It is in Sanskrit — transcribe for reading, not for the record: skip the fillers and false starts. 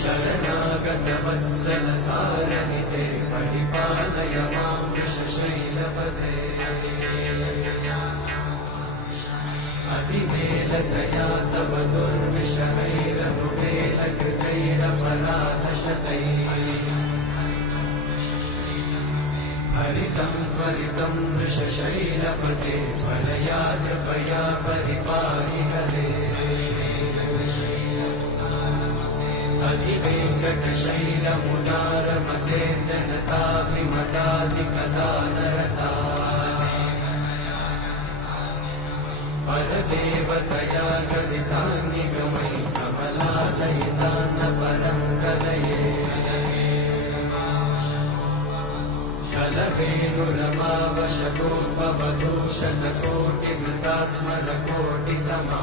शरणागतवत्सल सारनिधे परिपालय मां वृषशैलपते अभिवेलतया तव दुर्विषहैरनुवेलकृतैरपराधशतैः हरितं त्वरितं वृषशैलपते वरया कृपया परिपाहि हरे अधिवेङ्कटशैलमुदारमते जनताभिमताधिकदानरता परदेवतया गदितान्निगमै कमलादयितान्न परं कलये कलवेणुरमावशतोपवधूषणकोटिवृतात् स्मरकोटिसमा